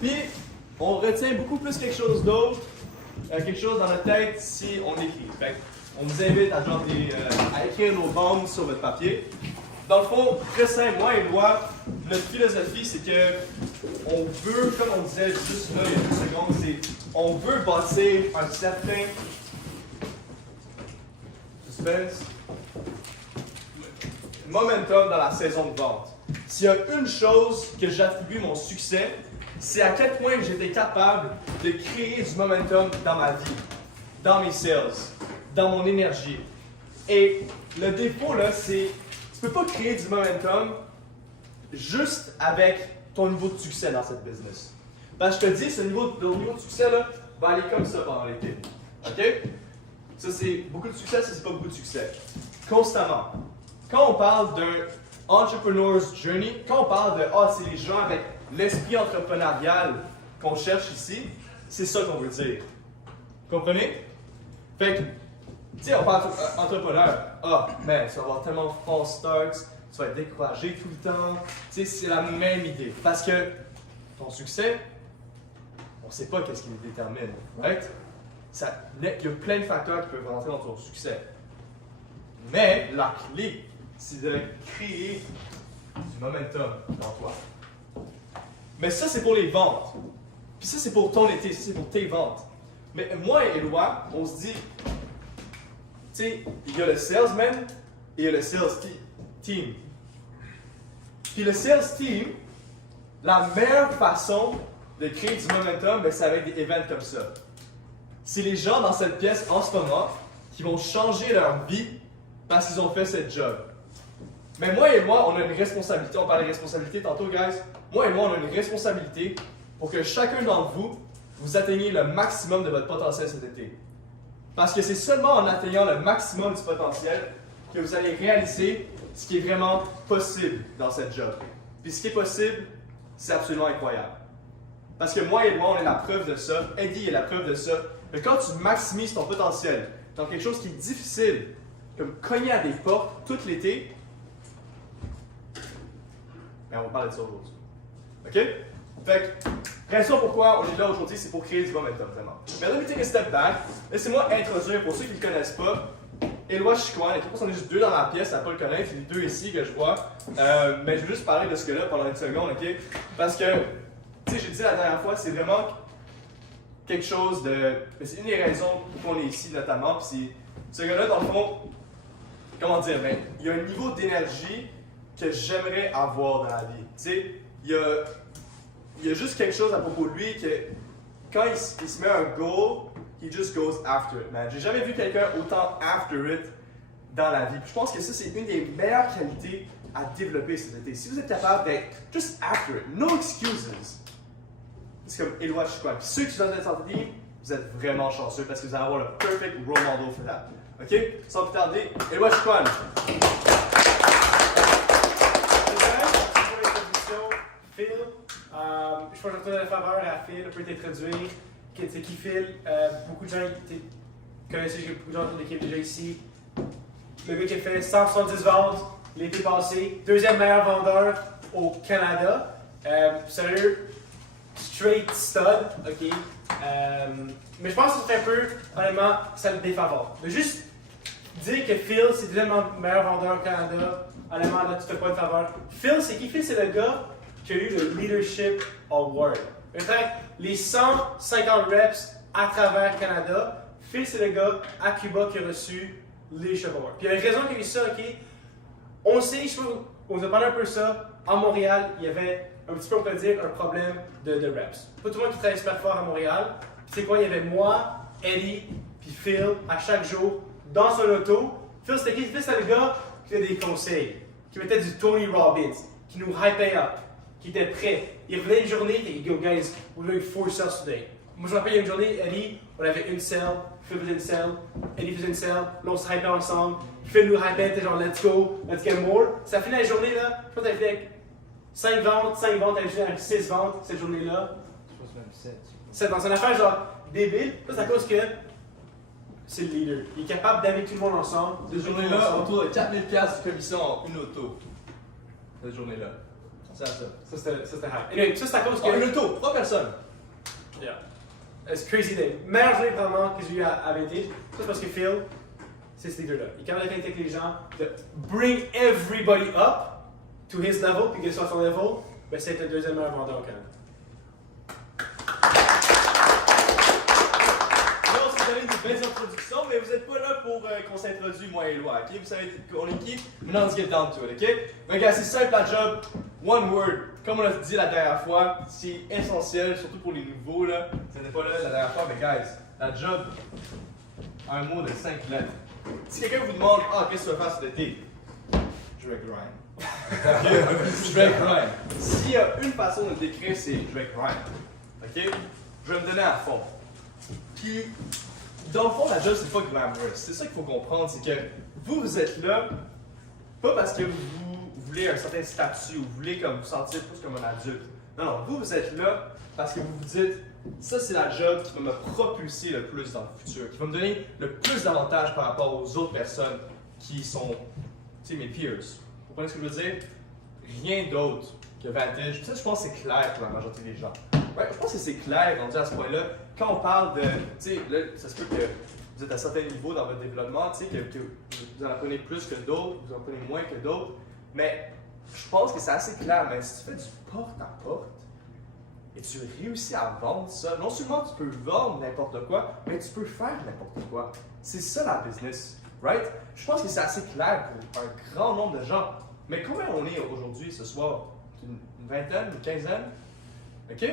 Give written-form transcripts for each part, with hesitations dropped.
Puis, on retient beaucoup plus quelque chose d'autre, quelque chose dans notre tête si on écrit. Fait on vous invite à, à écrire nos bandes sur votre papier. Dans le fond, très simple, moi et moi, notre philosophie, c'est que on veut, comme on disait juste là il y a 2 secondes, c'est on veut bâtir un certain suspense, momentum dans la saison de vente. S'il y a une chose que j'attribue mon succès, c'est à quel point j'étais capable de créer du momentum dans ma vie, dans mes sales, dans mon énergie. Et le défaut, là, c'est tu peux pas créer du momentum juste avec ton niveau de succès dans cette business. Parce que je te dis, ce niveau de succès là, va aller comme ça pendant l'été. OK? Ça, c'est beaucoup de succès, ça, c'est pas beaucoup de succès. Constamment. Quand on parle d'un entrepreneur's journey, quand on parle de c'est les gens avec l'esprit entrepreneurial qu'on cherche ici, c'est ça qu'on veut dire. Vous comprenez? Fait que, tu sais, on parle entrepreneur. Man, tu vas avoir tellement de false starts, tu vas être découragé tout le temps. Tu sais, c'est la même idée. Parce que ton succès, on ne sait pas qu'est-ce qui le détermine. Right? Il y a plein de facteurs qui peuvent rentrer dans ton succès. Mais la clé, c'est de créer du momentum dans toi. Mais ça, c'est pour les ventes. Puis ça, c'est pour ton été, ça, c'est pour tes ventes. Mais moi et Éloi, on se dit, tu sais, il y a le salesman et il y a le sales team. Puis le sales team, la meilleure façon de créer du momentum, c'est avec des events comme ça. C'est les gens dans cette pièce en ce moment qui vont changer leur vie parce qu'ils ont fait cette job. Mais moi et moi, on a une responsabilité. On parlait de responsabilité tantôt, guys. Moi et moi, on a une responsabilité pour que chacun d'entre vous, vous atteigniez le maximum de votre potentiel cet été. Parce que c'est seulement en atteignant le maximum du potentiel que vous allez réaliser ce qui est vraiment possible dans cette job. Puis ce qui est possible, c'est absolument incroyable. Parce que moi et moi, on est la preuve de ça. Eddie est la preuve de ça. Mais quand tu maximises ton potentiel dans quelque chose qui est difficile, comme cogner à des portes tout l'été, mais on va parler de ça aujourd'hui. OK? Fait que, raison pourquoi on est là aujourd'hui, c'est pour créer du momentum, vraiment. Mais let me take a step back. Laissez-moi introduire, pour ceux qui ne le connaissent pas, Éloi Chicoine. Et on est juste 2 dans la pièce à ne pas le connaître. C'est les 2 ici que je vois. Mais je vais juste parler de ce gars-là pendant une seconde, OK? Parce que, tu sais, j'ai dit la dernière fois, c'est vraiment quelque chose de. C'est une des raisons pour qu'on est ici, notamment. Puis ce gars-là, dans le fond, comment dire, ben, il y a un niveau d'énergie que j'aimerais avoir dans la vie. Tu sais, il y a juste quelque chose à propos de lui que quand il se met un goal, he just goes after it, man. J'ai jamais vu quelqu'un autant after it dans la vie. Puis je pense que ça, c'est une des meilleures qualités à développer cet été. Si vous êtes capable d'être just after it, no excuses, c'est comme Éloi Chicoine. Puis ceux qui sont dans cette team, vous êtes vraiment chanceux parce que vous allez avoir le perfect role model for that. OK? Sans plus tarder, Éloi Chicoine. Phil, je pense que je retourne la faveur à Phil, on peut t'introduire. C'est qui Phil? Beaucoup de gens connaissent, j'ai beaucoup de gens de l'équipe déjà ici. Le gars qui a fait 170 ventes l'été passé, 2e meilleur vendeur au Canada. Sérieux, straight stud, ok. Mais je pense que c'est un peu, honnêtement, ça le défavore. De juste dire que Phil, c'est le 2e meilleur vendeur au Canada, honnêtement, là, tu te fais pas de faveur. Phil, c'est qui? Phil, c'est le gars qui a eu le Leadership Award. En fait, les 150 reps à travers le Canada, Phil, c'est le gars à Cuba qui a reçu le Leadership Award. Puis il y a une raison qu'il a eu ça, ok? On sait, je trouve, on nous a parlé un peu de ça, à Montréal, il y avait un petit peu, on peut dire, un problème de reps. Pas tout le monde qui travaille super fort à Montréal. Puis c'est quoi? Il y avait moi, Eddie, puis Phil, à chaque jour, dans son auto. Phil, c'était qui? Phil, c'est le gars qui a des conseils, qui mettait du Tony Robbins, qui nous hypait up, qui était prêt. Il revenait une journée, il dit, guys, we're doing 4 sales today. Moi, je me rappelle, il y a une journée, Eddie, on avait une sale, Phil faisait une sale, Eddie faisait une sale, là, on se hypait ensemble. Phil nous hypait, t'es genre, let's go, let's get more. Ça finit la journée, là, je pense qu'elle fait 5 ventes, elle finit avec 6 ventes cette journée-là. Je pense même 7. 7 ventes. C'est une affaire, genre, débile. Ça, c'est à cause que c'est le leader. Il est capable d'amener tout le monde ensemble. Cette journée-là, autour de 4000$ de commission en une auto. Cette journée-là. C'est ça. Ça, c'était hype. Anyway, ça, c'est à cause que. Une auto, 3 personnes. Yeah. C'est crazy day. Meilleure journée vraiment que j'ai eu à Vintage. Ça, c'est parce que Phil, c'est ce leader-là. Il est capable de connecter avec les gens, de bring everybody up to his level, puis que soit à son level, ben c'est le deuxième meilleur vendeur au Canada. Alors, vous avez des belles introductions, mais vous n'êtes pas là pour qu'on s'introduise, moi et Eloi, ok? Vous savez qu'on est qui? Maintenant, let's get down to it, ok? Regarde, c'est simple la job. One word. Comme on l'a dit la dernière fois, c'est essentiel, surtout pour les nouveaux, là. C'était pas là la dernière fois, mais guys, la job, un mot de 5 lettres. Si quelqu'un vous demande, ah, qu'est-ce que tu vas faire cet été? Je vais grind. Je vais grind. S'il y a une façon de le décrire, c'est je vais grind. Ok? Je vais me donner à fond. Puis, dans le fond, la job, c'est pas glamorous. C'est ça qu'il faut comprendre, c'est que vous êtes là, pas parce que vous voulez un certain statut ou vous voulez comme vous sentir plus comme un adulte. Non, non, vous êtes là parce que vous vous dites, ça c'est la job qui va me propulser le plus dans le futur, qui va me donner le plus d'avantages par rapport aux autres personnes qui sont, tu sais, mes peers. Vous comprenez ce que je veux dire? Rien d'autre que Vantage. Ça, je pense que c'est clair pour la majorité des gens. Ouais, je pense que c'est clair, on dit à ce point-là, quand on parle de, tu sais, là, ça se peut que vous êtes à certains niveaux dans votre développement, tu sais, que vous en apprenez plus que d'autres, vous en apprenez moins que d'autres, mais je pense que c'est assez clair, mais si tu fais du porte-à-porte, et tu réussis à vendre ça, non seulement tu peux vendre n'importe quoi, mais tu peux faire n'importe quoi. C'est ça la business, right? Je pense que c'est assez clair pour un grand nombre de gens. Mais combien on est aujourd'hui, ce soir? Une vingtaine, une quinzaine? OK?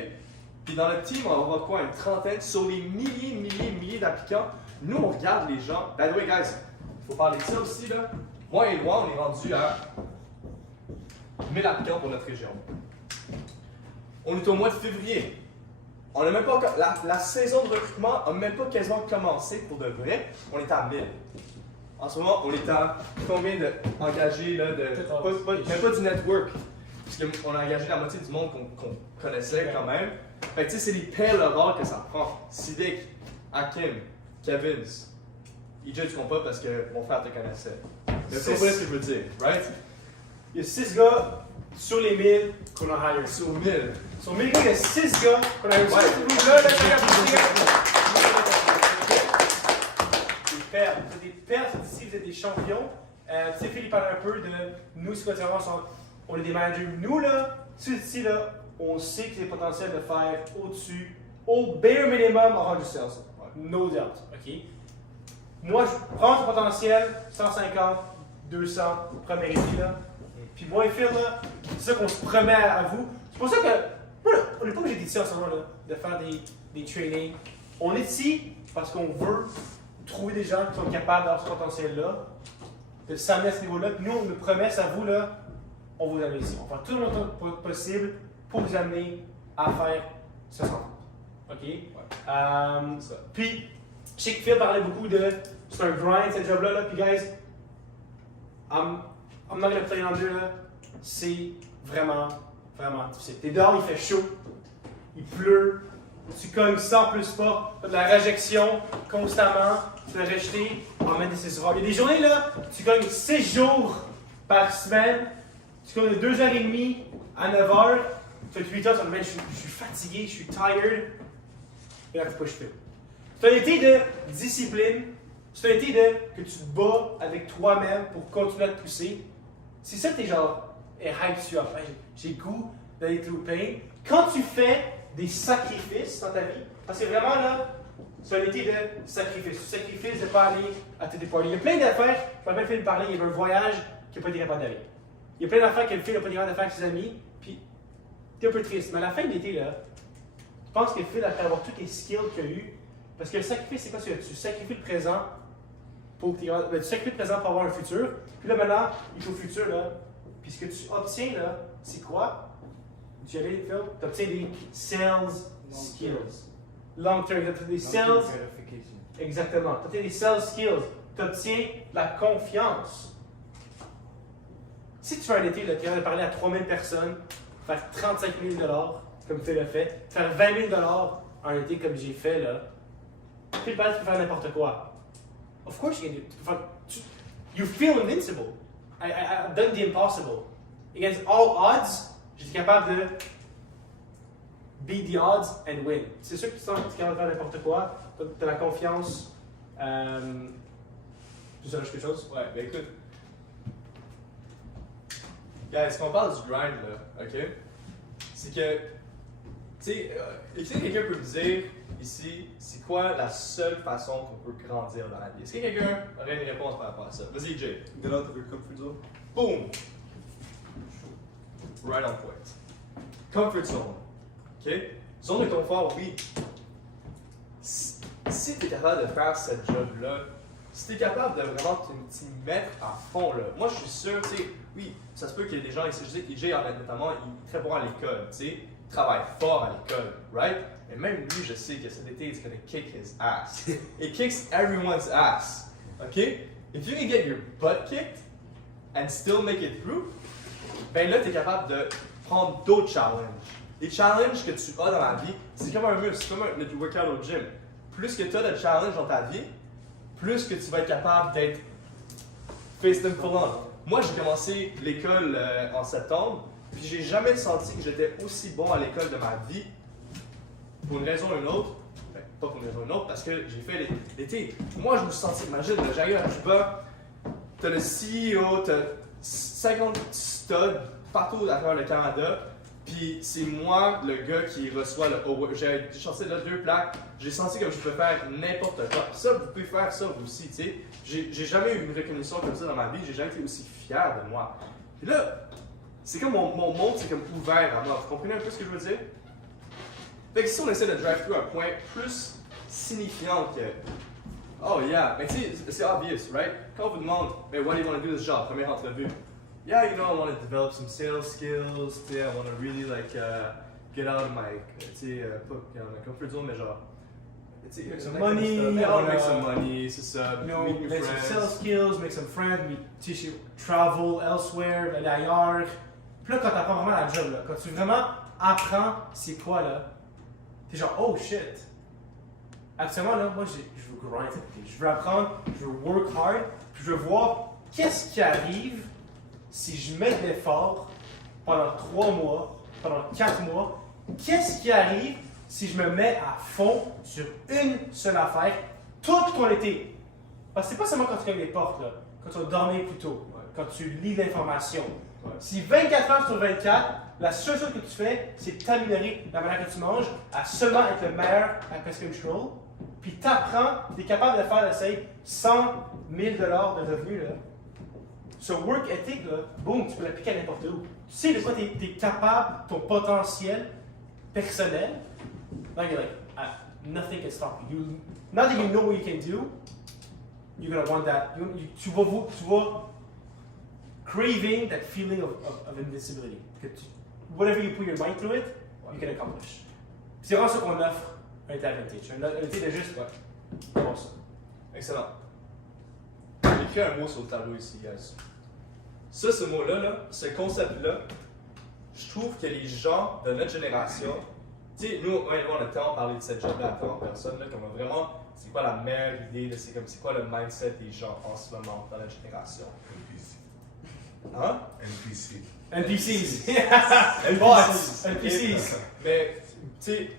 Puis dans notre team, on va avoir quoi? Une trentaine sur les milliers d'applicants. Nous, on regarde les gens. By the way, guys, il faut parler de ça aussi, là. Moi et moi, on est rendu à 1000 applicants pour notre région. On est au mois de février. On n'a même pas encore, la saison de recrutement n'a même pas quasiment commencé pour de vrai. On est à 1000. En ce moment, on est à combien d'engagés, là, même pas du network. Parce qu'on a engagé la moitié du monde qu'on connaissait quand même. Fait que tu sais, c'est les pelles rares que ça prend. Sidic, Hakim, Kevins. EJ, tu comprends pas parce que mon frère te connaissait. Mais tu comprends ce que je veux dire, right? Il y a 6 gars sur les 1000 qu'on a hire. Sur 1000. Sur 1000 gars, il y a 6 gars qu'on a hire. Ouais. Des perles. Vous êtes des perles, ici, vous êtes des champions. Tu sais, Philippe parle un peu de nous, c'est quoi, on est des managers. Nous, là, ici, là, on sait que c'est le potentiel de faire au-dessus, au bare minimum, en rang du sales. No doubt. OK? Moi, je prends ce potentiel, 150, 200, premier été, là. Puis moi et Phil, là, c'est ça qu'on se promet à vous. C'est pour ça que, on n'est pas obligé d'être ici en ce moment, là, de faire des trainings. On est ici parce qu'on veut trouver des gens qui sont capables d'avoir ce potentiel-là, de s'amener à ce niveau-là. Puis nous, on nous promet à vous, là, on vous amène ici. On va faire tout le monde possible pour vous amener à faire ce centre. OK? Ouais. Puis, je sais que Phil parlait beaucoup de c'est un grind, cette job-là. Là. Puis, guys, I'm not gonna play en deux, là. C'est vraiment difficile. T'es dehors, il fait chaud, il pleut, tu cognes sans plus pas, t'as de la réjection constamment, tu vas rejeter, on met des césures. Il y a des journées, là, tu cognes 6 jours par semaine, tu cognes de 2h30 à 9h, tu fais 8 heures, je suis fatigué, je suis tired, et là, tu peux pas chuter. C'est un été de discipline, c'est un été de que tu te bats avec toi-même pour continuer à te pousser. C'est ça que t'es genre, hype sur, j'ai goût d'aller through pain. Quand tu fais des sacrifices dans ta vie, parce que vraiment là, c'est un été de sacrifice. Sacrifice de ne pas aller à tes parties. Il y a plein d'affaires, je me rappelle Phil parler, il y avait un voyage qu'il n'a pas été capable d'aller. Il y a plein d'affaires que Phil n'a pas été capable de faire avec ses amis, puis t'es un peu triste. Mais à la fin de l'été, là, je pense que Phil a fait avoir tous les skills qu'il a eu. Parce que le sacrifice, c'est quoi? Tu sacrifies le présent pour que tu sacrifies le présent pour avoir un futur. Puis là, maintenant, il faut le futur, là. Puis ce que tu obtiens, là, c'est quoi? Tu allais, Phil? Tu obtiens des sales skills. Long term. Tu obtiens des sales. Exactement. Tu obtiens des sales skills. Tu obtiens la confiance. Si tu fais un été, tu es capable de parler à 3000 personnes, faire 35 000 $, comme Phil l'a fait, faire 20 000 $ un été comme j'ai fait, là. Phil pense que tu peux faire n'importe quoi. Of course you can do it. You feel invincible. I've done the impossible. Against all odds, J'étais capable de beat the odds and win. C'est sûr que tu sens que tu es capable de faire n'importe quoi, tu as la confiance. Tu sais quelque chose? Ouais, ben écoute. Guys, quand on parle du grind, là, ok? C'est que, tu sais, est-ce que quelqu'un peut me dire ici, c'est quoi la seule façon qu'on peut grandir dans la vie? Est-ce que quelqu'un aurait une réponse par rapport à ça? Vas-y, Jay. Get out of your comfort zone. Boom! Right on point. Comfort zone. Ok? Zone de confort, oui. Si tu es capable de faire cette job-là, si tu es capable de vraiment t'y mettre à fond, là, moi je suis sûr, tu sais, oui, ça se peut qu'il y ait des gens ici, je sais qu'EJ notamment, il est très bon à l'école, tu sais, il travaille fort à l'école, right? Mais même lui, je sais que cet été, he's gonna kick his ass. It kicks everyone's ass, ok? If you can get your butt kicked and still make it through, ben là, tu es capable de prendre d'autres challenges. Les challenges que tu as dans la vie, c'est comme un muscle, c'est comme le workout au gym. Plus que tu as de challenges dans ta vie, plus que tu vas être capable d'être face them full on. Moi, j'ai commencé l'école en septembre, puis j'ai jamais senti que j'étais aussi bon à l'école de ma vie, pour une raison ou une autre. Ben, pas pour une raison ou une autre, parce que j'ai fait l'été. Moi, je me suis senti, imagine, j'arrive à Cuba, t'as le CEO, t'as 50 studs partout à travers le Canada, puis c'est moi, le gars qui reçoit le award. J'ai chancé là 2 plaques, j'ai senti que je peux faire n'importe quoi. Puis ça, vous pouvez faire ça vous aussi, tu sais. J'ai jamais eu une reconnaissance comme ça dans ma vie, j'ai jamais été aussi fier de moi. Puis là, c'est comme mon monde, c'est comme ouvert à moi. Vous comprenez un peu ce que je veux dire? Fait que si on essaie de drive through un point plus signifiant que oh yeah, mais tu sais, c'est obvious, right? Quand on vous demande, mais what do you want to do this job? Première entrevue. Yeah, you know, I want to develop some sales skills. Tu sais, I want to really like get out of my, tu sais, pas get out of my comfort zone, mais genre, tu sais, Make some that kind of money, stuff. Yeah, I want to make some money, c'est ça. You know, Meet new make some friends. sales skills, make some friends, travel elsewhere, aller ailleurs. Puis là, quand t'apprends vraiment la job, là, quand tu vraiment apprends c'est quoi là, t'es genre oh shit. Actuellement là, moi je veux grind cet été. Je veux apprendre, je veux work hard, puis je veux voir qu'est-ce qui arrive si je mets de l'effort pendant 3 mois, pendant 4 mois. Qu'est-ce qui arrive si je me mets à fond sur une seule affaire tout ton été? Parce que c'est pas seulement quand tu cognes les portes, là, quand tu vas dormir plus tôt, quand tu lis l'information. Si 24 heures sur 24, la seule chose que tu fais, c'est t'améliorer la manière que tu manges, à seulement être le meilleur à pest control, puis t'apprends, tu es capable de faire, essayer 100 000 $ de revenus, là. Ce work ethic, là, boum, tu peux l'appliquer à n'importe où. Tu sais de quoi tu es capable, ton potentiel personnel. Now you're like, nothing can stop you. Now that you know what you can do, you're gonna want that. Tu vas craving that feeling of invincibility. Whatever you put your mind through it, you can accomplish. C'est vraiment ce qu'on offre un Advantage. Un été de juste voir ça. Excellent. J'ai écrit un mot sur le tableau ici, guys. Ça, ce mot-là, là, ce concept-là, je trouve que les gens de notre génération, tu sais, nous, on a tellement parlé de cette job-là à tellement de personnes, là, comme vraiment, c'est quoi la meilleure idée, c'est quoi le mindset des gens en ce moment dans notre génération. NPC. Hein? NPC. NPCs. NPCs. NPCs. Mais, tu sais,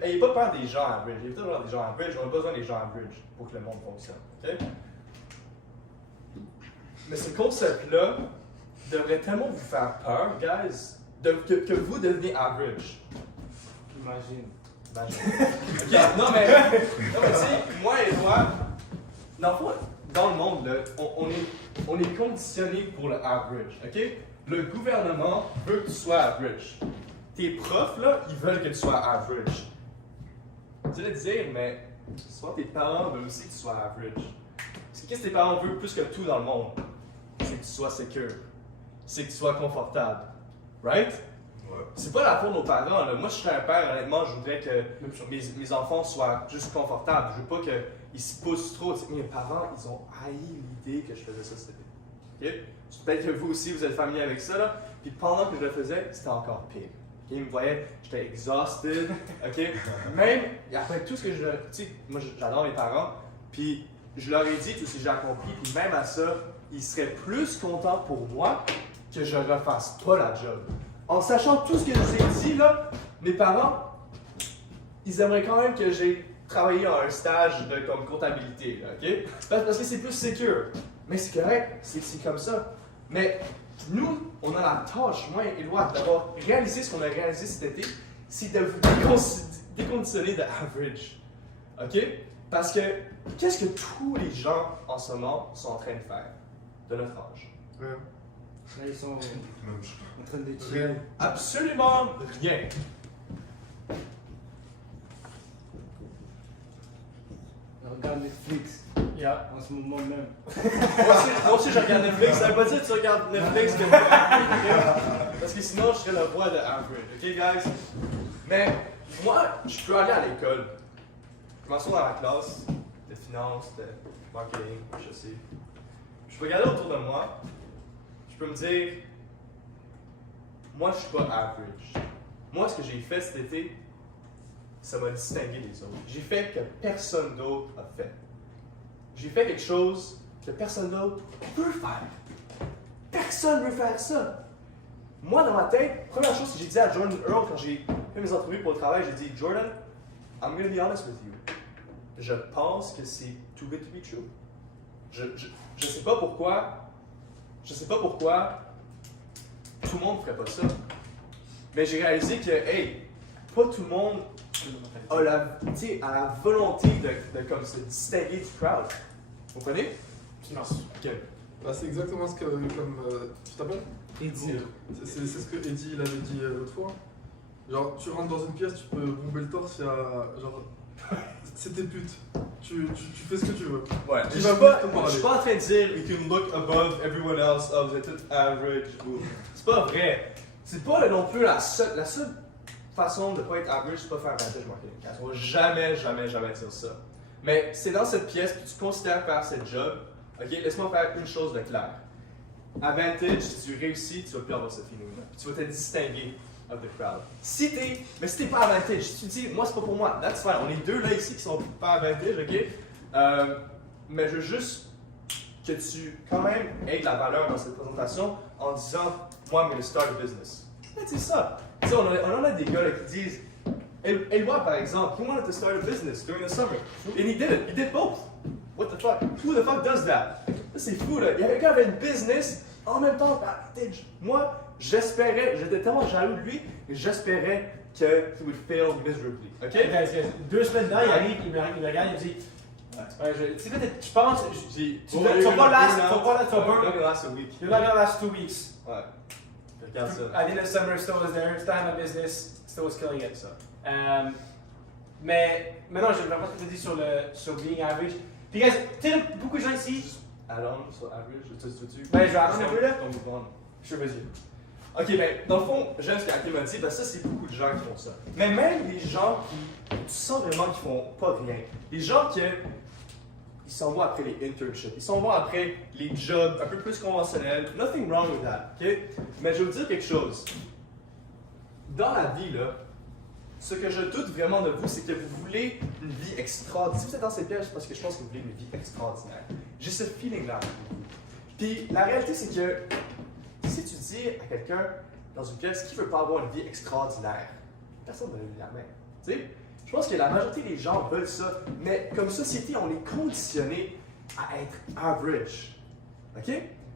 n'ayez pas peur des gens average. Il y a toujours des gens average. On a besoin des gens average pour que le monde fonctionne. OK? Mais ce concept-là devrait tellement vous faire peur, guys, que vous deveniez average. Imagine. OK? Non, mais tu sais, moi et toi, dans le monde, là, on est conditionné pour le average. OK? Le gouvernement veut que tu sois average. Tes profs, là, ils veulent que tu sois average. Tu vas le dire, mais soit tes parents veulent aussi que tu sois average. Parce que qu'est-ce que tes parents veulent plus que tout dans le monde? C'est que tu sois secure. C'est que tu sois confortable. Right? Ouais. C'est pas la faute de nos parents. Là. Moi, si je suis un père, honnêtement, je voudrais que mes enfants soient juste confortables. Je veux pas qu'ils se poussent trop. Tu sais, mes parents, ils ont haï l'idée que je faisais ça cet été. OK? Peut-être que vous aussi, vous êtes familier avec ça. Là. Puis pendant que je le faisais, c'était encore pire. Okay? Ils me voyaient, j'étais exhausted. OK? Même, après tout ce que je leur... Tu sais, moi, j'adore mes parents. Puis je leur ai dit tout ce que j'ai accompli. Puis même à ça, ils seraient plus contents pour moi que je refasse pas la job. en sachant tout ce que je vous ai dit, là, mes parents, ils aimeraient quand même que j'ai travaillé à un stage de comme comptabilité, là, ok? Parce que c'est plus secure. Mais c'est correct, c'est comme ça. Mais nous, on a la tâche, moi et Éloi, d'avoir réalisé ce qu'on a réalisé cet été, c'est de vous déconditionner de average. Ok? Parce que qu'est-ce que tous les gens en ce moment sont en train de faire de notre âge? Ouais. Là, ils sont Même chose. en train de tirer. Absolument rien. On regarde Netflix Yeah. en ce moment même. Moi aussi, je regarde Netflix. Ça veut pas dire que tu regardes Netflix que parce que sinon, je serais le roi de average. Ok, guys? Mais moi, je peux aller à l'école. Je m'assois dans la classe de finance, de marketing, je sais. Je peux regarder autour de moi. Je peux me dire, moi, je suis pas average. Moi, ce que j'ai fait cet été, ça m'a distingué des autres. J'ai fait que personne d'autre a fait. J'ai fait quelque chose que personne d'autre veut faire. Personne veut faire ça. Moi, dans ma tête, première chose que j'ai dit à Jordan Earl quand j'ai fait mes entrevues pour le travail, j'ai dit, Jordan, I'm going to be honest with you. Je pense que c'est too good to be true. Je sais pas pourquoi. Je sais pas pourquoi tout le monde ferait pas ça. Mais j'ai réalisé que, hey, pas tout le monde a la volonté de comme se distinguer du crowd. Vous comprenez? Finance. Ok. Bah, c'est exactement ce que. Tu t'appelles Eddie. C'est ce que Eddie il avait dit l'autre fois. Genre, tu rentres dans une pièce, tu peux bomber le torse, il y a. Genre. C'est tes putes. Tu fais ce que tu veux. Ouais, Tu je vas suis pas, vite te parler. je suis pas en train de dire you can look above everyone else, oh, vous êtes tout average. Ou... C'est pas vrai. C'est pas non plus la seule façon de pas être average, c'est pas faire avantage marketing. On va jamais dire ça. Mais c'est dans cette pièce que tu considères faire cette job. Ok, laisse-moi faire une chose de claire. Avantage, si tu réussis, tu vas plus avoir ce phénomène. Tu vas te distinguer of the crowd. Si t'es pas avantage, si tu dis, moi c'est pas pour moi, that's fine. On est deux là ici qui sont pas avantage, ok? Mais je veux juste que tu, quand même, aies de la valeur dans cette présentation en disant, moi, I'm going to start a business. C'est ça. Tu sais, on en a des gars là, qui disent, Eloi, par exemple, he wanted to start a business during the summer. And he did it. He did both. What the fuck? Who the fuck does that? Ça, c'est fou, là. Il y avait quelqu'un qui avait une business en même temps avantage. Moi, j'espérais, j'étais tellement jaloux de lui, et j'espérais que he would fail miserably. Ok? Guys, 2 semaines là, il arrive, il me regarde, il me dit. Tu sais, je pense. Tu vas pas last, tu vas burn. Not gonna last a week. You're not gonna last 2 weeks. Ouais. Regarde ça. I did it summer, still was there, still had my business, still was killing it. Ça. Mais maintenant, je vais vraiment te dire sur being average. Puis, guys, tu sais, beaucoup de gens ici. Add-on sur average, tu veux-tu? Ben, je vais add-on un peu, là. On move on. Je suis vas-y. Ok, ben, dans le fond, j'aime ce qu'Akim m'a dit, parce que ça, c'est beaucoup de gens qui font ça. Mais même les gens qui, tu sens vraiment qu'ils font pas rien. Les gens qui, ils s'en vont après les internships, ils s'en vont après les jobs un peu plus conventionnels. Nothing wrong with that, ok? Mais je vais vous dire quelque chose. Dans la vie, là, ce que je doute vraiment de vous, c'est que vous voulez une vie extraordinaire. Si vous êtes dans cette pièce, c'est parce que je pense que vous voulez une vie extraordinaire. J'ai ce feeling-là. Puis la réalité, c'est que si tu dis à quelqu'un dans une pièce qui veut pas avoir une vie extraordinaire, personne ne va lever la main. Tu sais? Je pense que la majorité des gens veulent ça, mais comme société, on est conditionné à être average. OK?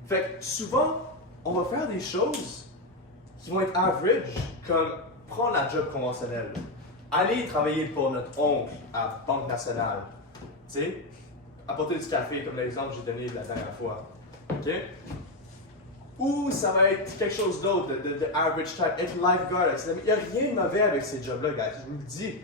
Fait que souvent, on va faire des choses qui vont être average, comme prendre la job conventionnelle, aller travailler pour notre oncle à Banque Nationale, tu sais? Apporter du café, comme l'exemple que j'ai donné la dernière fois. OK? Ou ça va être quelque chose d'autre, de average type, être lifeguard, etc. Il n'y a rien de mauvais avec ces jobs-là, guys, je vous le dis.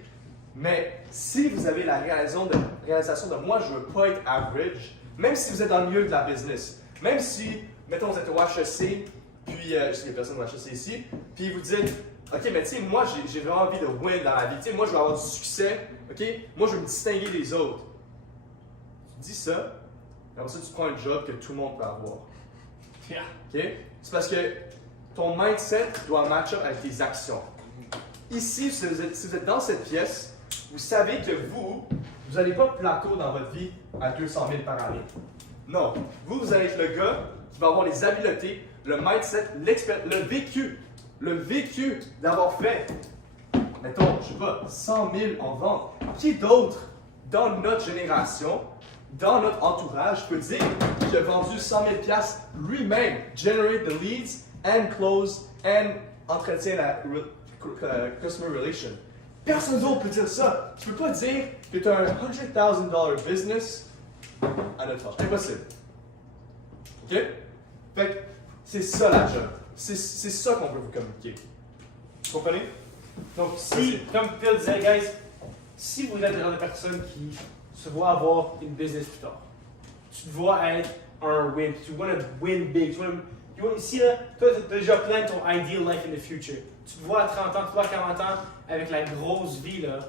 Mais si vous avez la réalisation de moi, je veux pas être average, même si vous êtes dans le milieu de la business, même si, mettons, vous êtes au HEC, puis je sais qu'il y a personne au HEC ici, puis vous dites, ok, mais tu sais, moi, j'ai vraiment envie de win dans la vie, tu sais, moi, je veux avoir du succès, ok, moi, je veux me distinguer des autres. Tu dis ça, et après ça, tu prends un job que tout le monde peut avoir. Yeah. OK? C'est parce que ton mindset doit match up avec tes actions. Ici, si vous êtes dans cette pièce, vous savez que vous n'allez pas placo dans votre vie à 200 000 par année. Non. Vous allez être le gars qui va avoir les habiletés, le mindset, le vécu le vécu d'avoir fait, mettons, je sais pas, 100 000 en vente. Qui d'autre dans notre génération, dans notre entourage, peut dire qu'il a vendu 100 000 piastres lui-même, generate the leads and close and entretient la customer relation? Personne d'autre peut dire ça. Tu peux pas dire que tu as un $100,000 business à notre âge. Impossible. OK? Fait que c'est ça la job. C'est ça qu'on veut vous communiquer. Vous comprenez? Donc, si, comme Phil disait, guys, si vous êtes le genre de personne qui se voit avoir une business plus tard, tu te vois être un win, tu want to win big, ici, là, toi, tu as déjà plein de ton ideal life in the future. Tu te vois à 30 ans, tu te vois à 40 ans avec la grosse vie, là.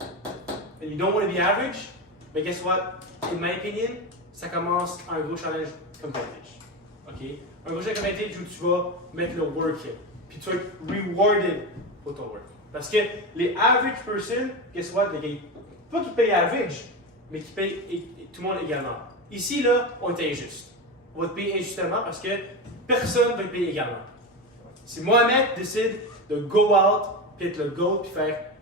And you don't want to be average, but guess what? In my opinion, ça commence un gros challenge comme Vantage. OK? Un gros challenge comme Vantage où tu vas mettre le work in. Puis tu vas être rewarded pour ton work. Parce que les average person, guess what? Pas qu'ils payent average, mais qui payent tout le monde également. Ici, là, on est injuste. On va te payer injustement parce que personne ne va te payer également. Si Mohamed décide de go out, puis être le GOAT, puis faire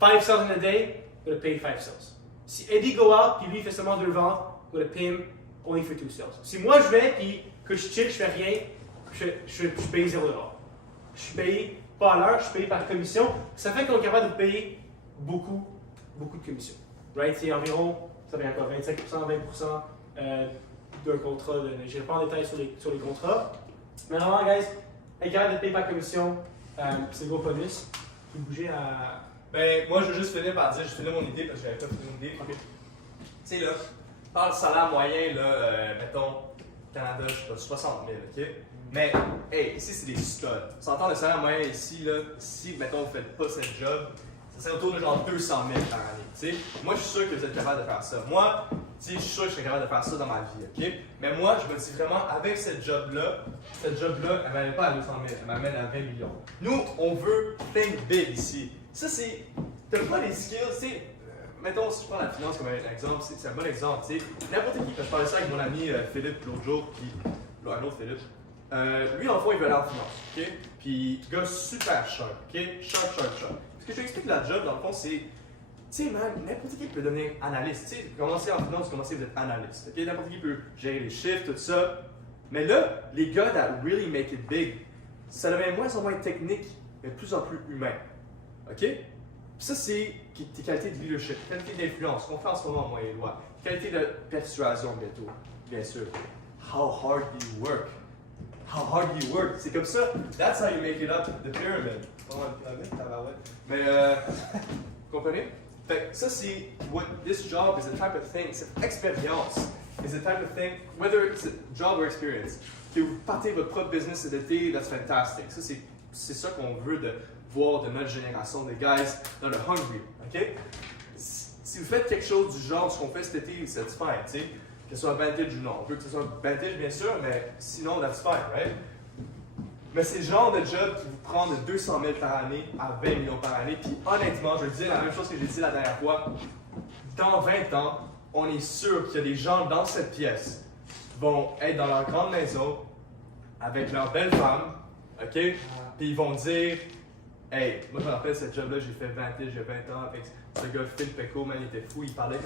5 sales in a day, we're going to pay 5 sales. Si Eddie go out, puis lui il fait seulement 2 ventes, we're going to pay him only for 2 sales. Si moi je vais, puis que je chill, je fais rien, je paye 0$. Je suis payé pas à l'heure, je suis payé par commission. Ça fait qu'on est capable de payer beaucoup de commissions. Right? C'est environ, ça vient quoi, 25%, 20% d'un contrat. Je ne vais pas en détail sur les contrats. Mais vraiment, guys, être capable de payer par commission, c'est le gros bonus. Vous bougez à. Ben, moi, je veux juste finir par dire, je finis mon idée parce que j'avais pas fini mon idée. Okay. Tu sais, là, par le salaire moyen, là, mettons, Canada, je sais pas, 60 000, OK? Mais, hey, ici, c'est des studs. On s'entend le salaire moyen ici, là, si, mettons, vous faites pas cette job, ça serait autour de genre 200 000 par année, tu sais. Moi, je suis sûr que vous êtes capable de faire ça. Moi, tu sais, je suis sûr que je serais capable de faire ça dans ma vie, OK? Mais moi, je me dis vraiment, avec cette job-là, elle m'amène pas à 200 000, elle m'amène à 20 millions. Nous, on veut think big ici. Ça, c'est. T'as pas les skills, tu sais. Mettons, si je prends la finance comme un exemple, c'est un bon exemple, tu sais. N'importe qui, quand je parlais ça avec mon ami Philippe l'autre jour, puis un autre Philippe, lui, en fond, il veut aller en finance, OK? Puis, gars super sharp, OK? Sharp. Ce que je t'explique la job, dans le fond, c'est. Tu sais, man, n'importe qui peut devenir analyste. Tu sais, commencer en finance, commencer à être analyste, OK? N'importe qui peut gérer les chiffres, tout ça. Mais là, les gars that really make it big, ça devient moins en moins technique, mais de plus en plus humain. OK? Puis ça, c'est tes qualités de leadership, qualités d'influence, qu'on fait en ce moment, moi et Éloi. Qualité de persuasion, bientôt, bien sûr. How hard do you work? How hard do you work? C'est comme ça. That's how you make it up the pyramid. Mais, vous comprenez? Fait que ça, c'est what this job is the type of thing, cette expérience is the type of thing, whether it's a job or experience, que vous partez votre propre business cet été, that's fantastic. Ça, c'est ça qu'on veut de voir de notre génération, des guys dans le hungry, ok? Si vous faites quelque chose du genre, ce qu'on fait cet été, c'est fine, tu sais, que ce soit Vantage ou non. On veut que ce soit Vantage, bien sûr, mais sinon, that's fine, right? Mais c'est le genre de job qui vous prend de 200 000 par année à 20 millions par année. Puis honnêtement, je veux dire la même chose que j'ai dit la dernière fois. Dans 20 ans, on est sûr qu'il y a des gens dans cette pièce qui vont être dans leur grande maison avec leur belle femme, ok? Puis ils vont dire, hey, moi je me rappelle cette job-là, j'ai fait Vantage il y a 20 ans avec ce gars Phil Pecco, man, il était fou, il parlait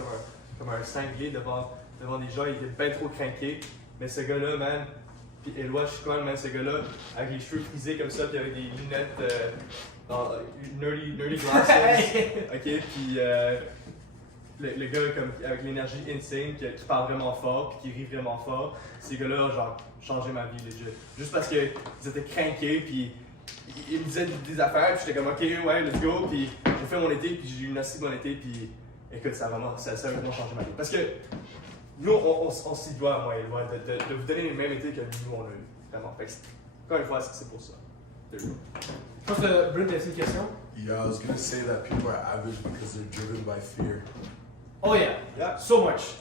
comme un cinglé devant des gens, il était bien trop craqué. Mais ce gars-là, man, puis Éloi Chicoine, man, ce gars-là, avec les cheveux frisés comme ça, puis avec des lunettes nerdy glasses, ok, puis le gars comme, avec l'énergie insane, qui parle vraiment fort, puis qui rit vraiment fort, ces gars-là, genre, changé ma vie, legit. Juste parce qu'ils étaient craqués, puis ils me disaient des affaires, puis j'étais comme, ok, ouais, let's go, puis j'ai fait mon été, puis j'ai eu une assez bonne été, puis écoute, ça a vraiment changé ma vie. Parce que nous, on s'y doit, moi et Éloi, de vous donner les mêmes étés que nous, on a eu. Vraiment. Fait que, encore une fois, c'est pour ça. Je pense que Brent a une question. Yeah, I was gonna say that people are average because they're driven by fear. Oh yeah, so much.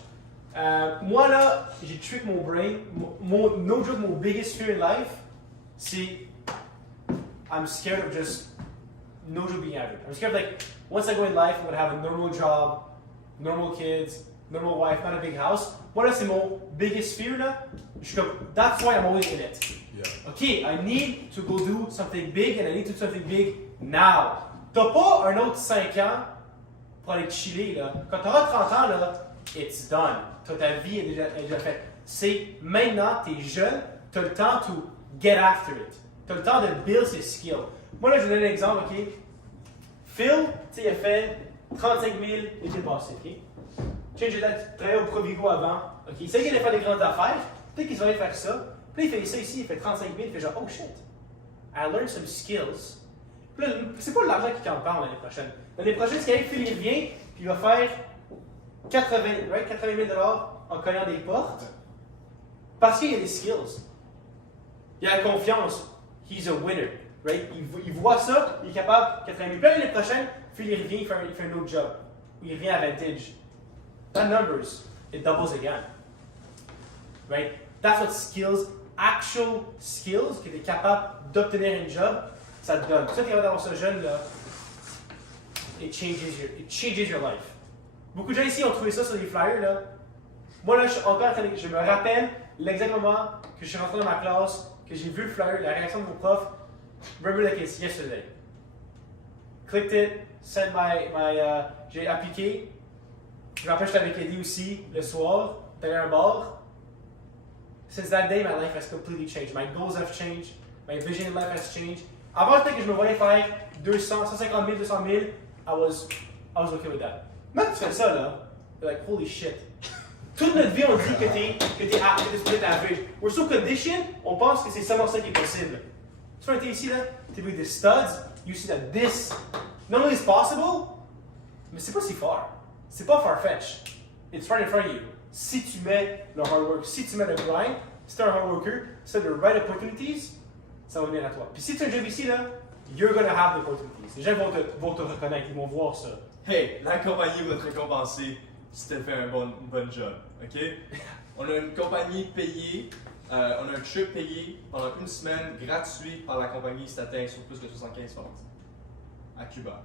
Moi là, j'ai trick mon brain. No joke, mon biggest fear in life, c'est I'm scared of just no joke being average. I'm scared of, like, once I go in life, I'm gonna have a normal job, normal kids, normal wife, not a big house. Moi là, c'est mon biggest fear là. Je suis comme, that's why I'm always in it. Yeah. Yeah. OK, I need to go do something big and I need to do something big now. T'as pas un autre 5 ans pour aller chiller, là. Quand t'auras 30 ans, là, it's done. Ta vie est déjà faite. C'est maintenant, t'es jeune, t'as le temps to get after it. T'as le temps de build ses skills. Moi, là, je vous donne un exemple, OK? Phil, tu sais, il a fait 35 000 l'été passé, OK? Change that, travaillé au Provigo avant, OK? Il sait qu'il allait faire des grandes affaires, peut-être qu'il allait faire ça. Puis là, il fait ça ici, il fait 35 000, il fait genre, oh shit, I learned some skills. Puis là, c'est pas l'argent qui compte l'année prochaine. L'année prochaine, c'est qu'il Phil, il revient, puis il va faire 80 000 $ en cognant des portes, parce qu'il y a des skills. Il a la confiance. He's a winner. Right? Il voit ça, il est capable, 80 000. Puis l'année prochaine, Phil, il revient, il fait un autre job. Il revient à Vantage. That numbers, it doubles again. Right? That's what skills, actual skills, que tu es capable d'obtenir un job, ça te donne. Ça, tu es capable d'avoir ce jeune-là, it changes your life. Beaucoup de gens ici ont trouvé ça sur des flyers, là. Moi, là, je me rappelle l'exact moment que je suis rentré dans ma classe, que j'ai vu le flyer, la réaction de mon prof. Remember like it's yesterday. Clicked it, sent j'ai appliqué. Je me rappelle, j'étais avec Eddie aussi le soir, d'aller à un bar. Since that day, my life has completely changed. My goals have changed. My vision in life has changed. Avant, peut-être que je me voyais faire 200, 150 000, 200 000. I was okay with that. Maintenant que tu fais ça, là, you're like, holy shit. Toute notre vie, on dit que t'es average. We're so conditioned, on pense que c'est seulement ça qui est possible. Tu vois, t'es ici, là, t'es avec des studs, you see that this, not only is possible, mais c'est pas si far. C'est pas far-fetched. It's right in front of you. Si tu mets le hard work, si tu mets le grind, si t'es un hard worker, si t'as the right opportunities, ça va venir à toi. Puis si tu as un job ici, là, you're gonna have the opportunities. Les gens vont te reconnaître, ils vont voir ça. Hey, la compagnie va te récompenser si tu as fait un bon job, ok? On a une compagnie payée, on a un trip payé pendant une semaine, gratuit par la compagnie si tu atteins sur plus de 75 ventes à Cuba.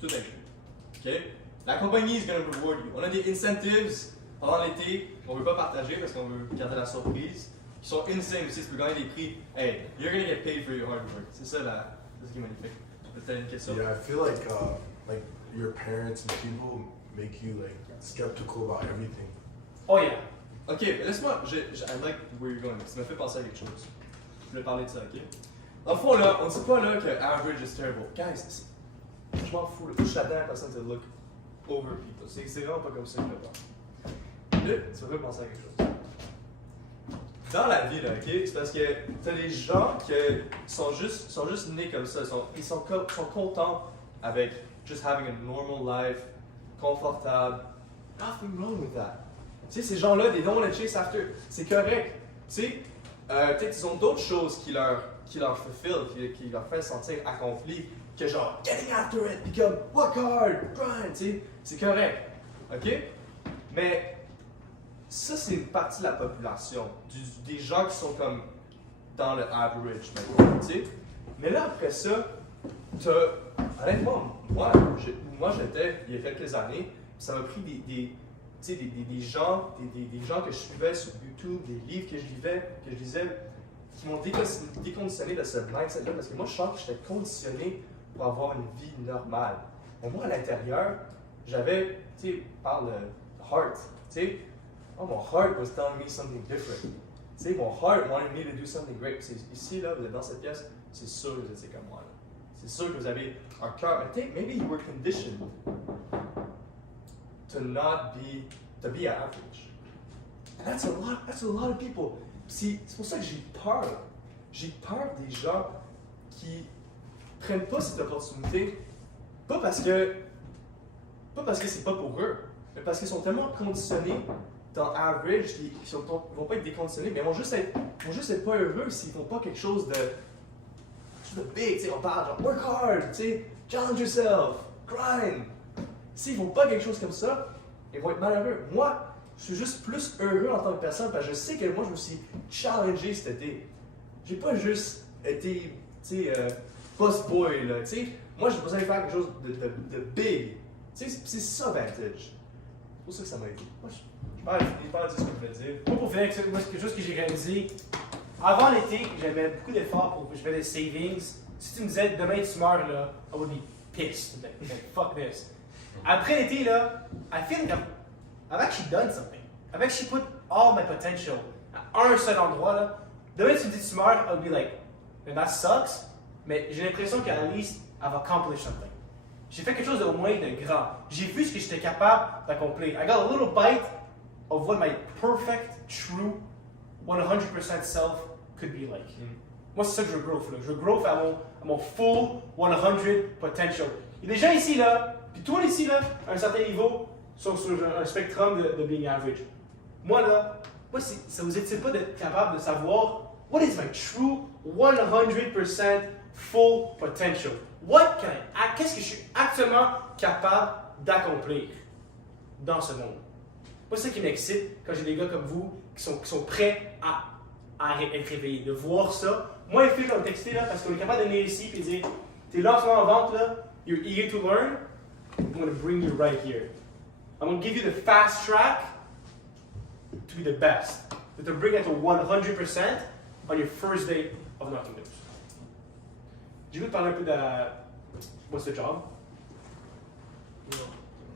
Tout inclus, ok? La compagnie is gonna reward you. On a des incentives pendant l'été qu'on veut pas partager parce qu'on veut garder la surprise, qui sont insane aussi, tu peux gagner des prix. Hey, you're gonna get paid for your hard work. C'est ça ce qui est magnifique. T'as une question? Yeah, I feel like your parents and people make you like skeptical about everything. Oh yeah. Ok, laisse-moi, I like where you're going. Ça me fait penser à quelque chose. Je voulais parler de ça, ok? Dans le fond, là, on dit pas là que average is terrible. Guys, je m'en fous. Là. Je suis la dernière personne to look over people. C'est vraiment pas comme ça que je le vois. Là, tu veux penser à quelque chose. Dans la vie, là, ok? C'est parce que t'as des gens qui sont juste nés comme ça. Ils sont contents avec just having a normal life, confortable. Nothing wrong with that. Tu sais, ces gens-là, they don't want to chase after. C'est correct. Tu sais, peut-être qu'ils ont d'autres choses qui leur fulfill, qui leur fait sentir accomplis, que genre, getting after it, puis comme, work hard, grind, tu sais. C'est correct. OK? Mais ça, c'est une partie de la population, des gens qui sont comme dans le average, maintenant, tu sais. Mais là, après ça, honnêtement, moi j'étais, il y a quelques années, ça m'a pris des gens que je suivais sur YouTube, des livres que je lisais, qui m'ont déconditionné de ce mindset-là, parce que moi, je sens que j'étais conditionné pour avoir une vie normale. Mais moi, à l'intérieur, j'avais, tu sais, par le heart, tu sais, oh, mon heart was telling me something different. Tu sais, mon heart wanted me to do something great. Ici, là, vous êtes dans cette pièce, c'est sûr que vous êtes comme moi, là. C'est sûr que vous avez un cœur, mais maybe you were conditioned to be average. And that's a lot of people. C'est pour ça que j'ai peur. J'ai peur des gens qui prennent pas cette opportunité, pas parce que c'est pas pour eux, mais parce qu'ils sont tellement conditionnés dans average qu'ils vont pas être déconditionnés, mais ils vont juste être pas heureux s'ils font pas quelque chose de big, tu sais, on parle genre work hard, tu sais, challenge yourself, grind. S'ils font pas quelque chose comme ça, ils vont être malheureux. Moi, je suis juste plus heureux en tant que personne parce que je sais que moi, je me suis challengé cet été. J'ai pas juste été, tu sais, boss boy, là, tu sais. Moi, j'ai besoin de faire quelque chose de big. Tu sais, c'est ça, Vantage. C'est pour ça que ça m'a aidé. Moi, je parle de ce que je voulais dire. Moi, pour finir avec ça, moi, c'est quelque chose que j'ai réalisé avant l'été, j'avais beaucoup d'efforts pour. Je faisais des savings. Si tu me disais demain tu meurs, là, I would be pissed. Like, fuck this. Après l'été, là, I feel like I've actually done something. I've actually put all my potential à un seul endroit, là. Demain tu me dis tu meurs, I'll be like, and that sucks. Mais j'ai l'impression qu'à least I've accomplished something. J'ai fait quelque chose au moins de grand. J'ai vu ce que j'étais capable d'accomplir. I got a little bite of what my perfect, true, 100% self could be like. Moi, c'est ça que je veux growth, là. Je veux growth à mon full 100 potential. Il y a des gens ici, là, puis toi ici, là, à un certain niveau, sont sur un spectrum de being average. Moi, là, ça vous est-il pas d'être capable de savoir what is my true 100% full potential? Qu'est-ce que je suis actuellement capable d'accomplir dans ce monde? Moi, c'est ça qui m'excite quand j'ai des gars comme vous qui sont prêts à être réveillés, de voir ça. Moi, il fait comme texter là, parce qu'on est capable de venir ici et dire t'es là en ce moment en vente, là, you're eager to learn, I'm going to bring you right here. I'm going to give you the fast track to be the best. To bring it to 100% on your first day of Knocking Doors. J'ai voulu te parler un peu de what's the job.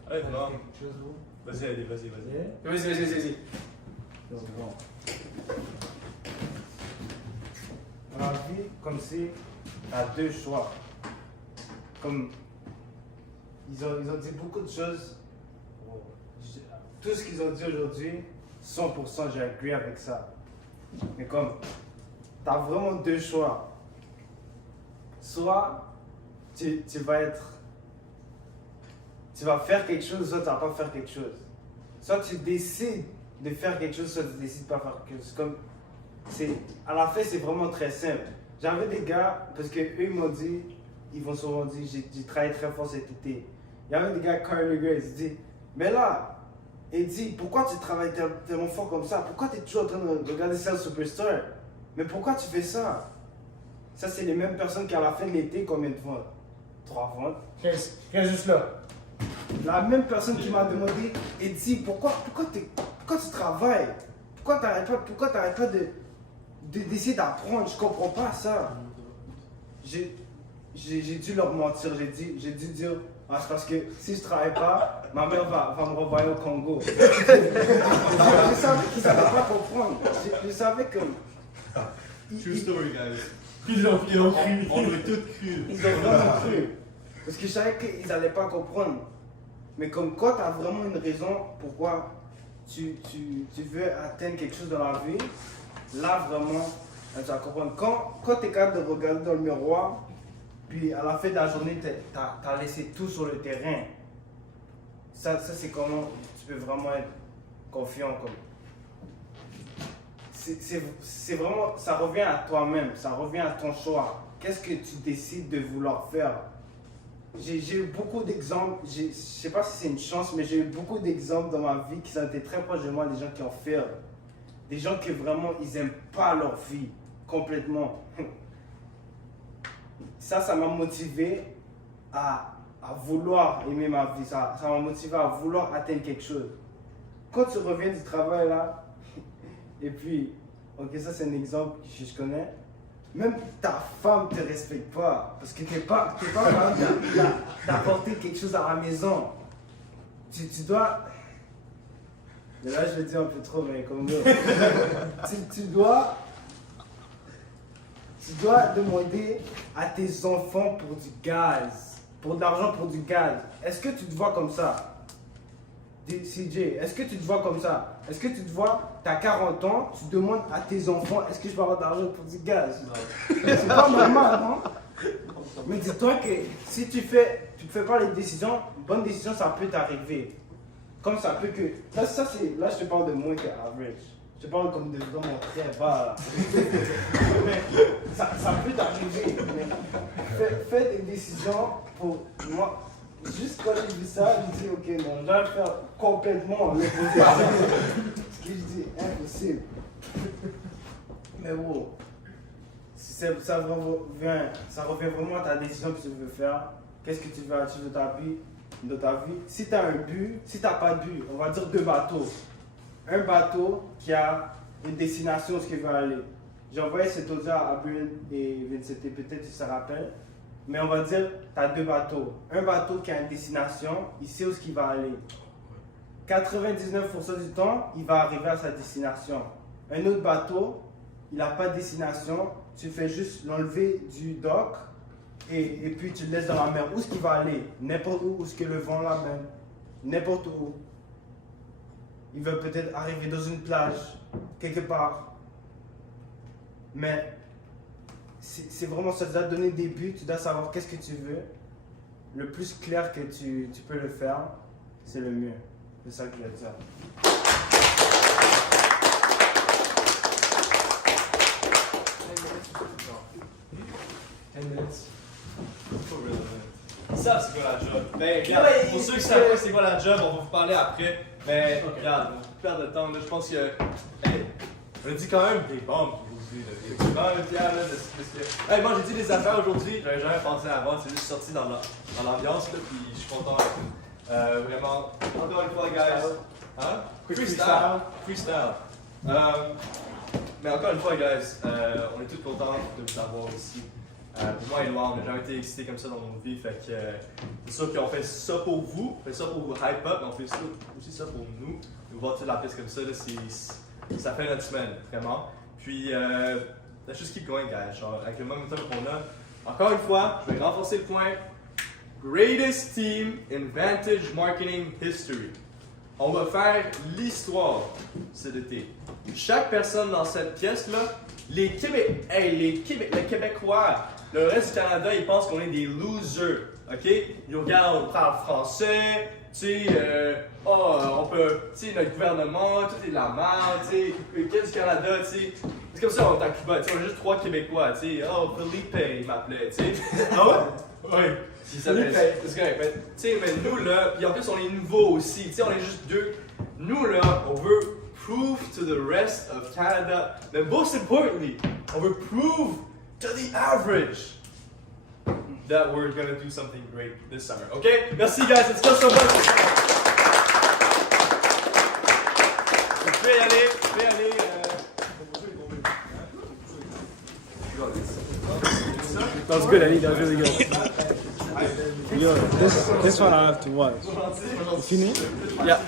Honnêtement, vas-y. Vas-y. Dans la vie, comme c'est, t'as deux choix. Comme ils ont dit beaucoup de choses. Tout ce qu'ils ont dit aujourd'hui, 100% j'ai agree avec ça. Mais comme, t'as vraiment deux choix. Soit tu vas faire quelque chose, soit tu vas pas faire quelque chose. Soit tu décides de faire quelque chose, soit tu décides de pas faire quelque chose. Comme, à la fin, c'est vraiment très simple. J'avais des gars, parce que eux ils m'ont dit, ils vont souvent dire, j'ai travaillé très fort cet été. Il y avait des gars, Carly Grace, ils disent, mais là, il dit, pourquoi tu travailles tellement fort comme ça? Pourquoi tu es toujours en train de regarder Cell Superstar? Mais pourquoi tu fais ça? Ça, c'est les mêmes personnes qui, à la fin de l'été, combien de ventes? 3 ventes. Reste juste là. La même personne qui m'a demandé, et dit, pourquoi tu travailles? Pourquoi t'arrêtes pas d'essayer d'apprendre? Je comprends pas ça. J'ai dû leur mentir, j'ai dû dire, ah, c'est parce que si je travaille pas, ma mère va me renvoyer au Congo. Je savais qu'ils n'allaient pas comprendre. Je savais que... True story, guys. Ils ont cru. On l'a tout cru. Ils ont vraiment cru. Parce que je savais qu'ils n'allaient pas comprendre. Mais comme quand tu as vraiment une raison pourquoi tu veux atteindre quelque chose dans la vie, là vraiment, tu vas comprendre. Quand tu es capable de regarder dans le miroir, puis à la fin de la journée, tu as laissé tout sur le terrain, ça c'est comment tu peux vraiment être confiant. C'est vraiment, ça revient à toi-même, ça revient à ton choix. Qu'est-ce que tu décides de vouloir faire? J'ai eu beaucoup d'exemples, je ne sais pas si c'est une chance, mais j'ai eu beaucoup d'exemples dans ma vie qui ont été très proches de moi, des gens qui ont fait. Des gens qui vraiment, ils n'aiment pas leur vie, complètement. Ça m'a motivé à vouloir aimer ma vie, ça m'a motivé à vouloir atteindre quelque chose. Quand tu reviens du travail là, et puis, ok, ça c'est un exemple que je connais, même ta femme ne te respecte pas, parce que tu n'es pas capable d'apporter quelque chose à la maison. Tu dois... Mais là je le dis un peu trop, mais comme tu dois demander à tes enfants pour du gaz, pour de l'argent pour du gaz. Est-ce que tu te vois comme ça? CJ, est-ce que tu te vois comme ça? Est-ce que tu te vois, tu as 40 ans, tu demandes à tes enfants, est-ce que je vais avoir de l'argent pour du gaz? C'est pas normal, non? Mais dis-toi que si tu fais pas les décisions, bonne décision, ça peut t'arriver. Comme ça peut que... Là, je te parle de moins que average. Je te parle comme de vraiment très bas. Mais ça peut t'arriver. Fais des décisions pour moi. Juste quand j'ai vu ça, je dis ok, non, je vais le faire complètement l'opposé. Ce que je dis impossible. Mais bon, ça revient vraiment à ta décision que tu veux faire. Qu'est-ce que tu veux achiever dans ta vie? Si tu as un but, si tu n'as pas de but, on va dire 2 bateaux. Un bateau qui a une destination où il veut aller. J'ai envoyé cet audio à Brian et Vincent, peut-être tu se rappelles. Mais on va dire, tu as deux bateaux. Un bateau qui a une destination, il sait où il va aller. 99% du temps, il va arriver à sa destination. Un autre bateau, il n'a pas de destination, tu fais juste l'enlever du dock et puis tu le laisses dans la mer. Où est-ce qu'il va aller? N'importe où est-ce que le vent l'amène. N'importe où. Il va peut-être arriver dans une plage, quelque part. Mais c'est vraiment ça, tu dois te donner des buts, tu dois savoir qu'est-ce que tu veux. Le plus clair que tu peux le faire, c'est le mieux. C'est ça que je veux dire. Ils savent c'est quoi la job. Ben, regarde, pour ceux qui savent pas c'est quoi la job, on va vous parler après. Mais regarde, on va perdre de temps. Là, je pense que. Hey, on a dit quand même des bombes aujourd'hui. Je suis quand même fier là, de ce que. Hey, moi j'ai dit des affaires aujourd'hui, j'avais jamais pensé avant. C'est juste sorti dans l'ambiance, là, puis je suis content. Vraiment, encore une fois, guys. Hein? Freestyle. Mais encore une fois, guys, on est tous contents de vous avoir ici. Pour moi et Loire, on n'a jamais été excités comme ça dans nos vies. Fait que c'est sûr qu'on fait ça pour vous, on fait ça pour vous hype up, mais on fait aussi ça pour nous. Nous voir toute la piste comme ça, là, ça fait notre semaine, vraiment. Puis, let's just keep going, guys. Genre, avec le momentum qu'on a. Encore une fois, je vais renforcer le point. Greatest team in Vantage Marketing History. On va faire l'histoire cet été. Chaque personne dans cette pièce-là, les Québécois, le reste du Canada, ils pensent qu'on est des losers. OK? Ils regardent, on parle français, tu sais, on peut, tu sais, notre gouvernement, tout est de la merde, tu sais, qu'est-ce du Canada, tu sais. C'est comme ça, on est à Cuba, tu sais, on est juste 3 Québécois, tu sais. Oh, Felipe, il m'appelait, tu sais. Ah ouais? Oui. C'est correct, mais tu sais, mais nous là, puis en plus on est nouveaux aussi, tu sais, on est juste 2. Nous là, on veut prove to the rest of Canada, but most importantly, on veut prove to the average that we're gonna do something great this summer. Okay? Merci guys, it's just so much. Je vais y aller. That was good, Eddie. That was really good. Yo, this one I have to watch. You finish? Yeah.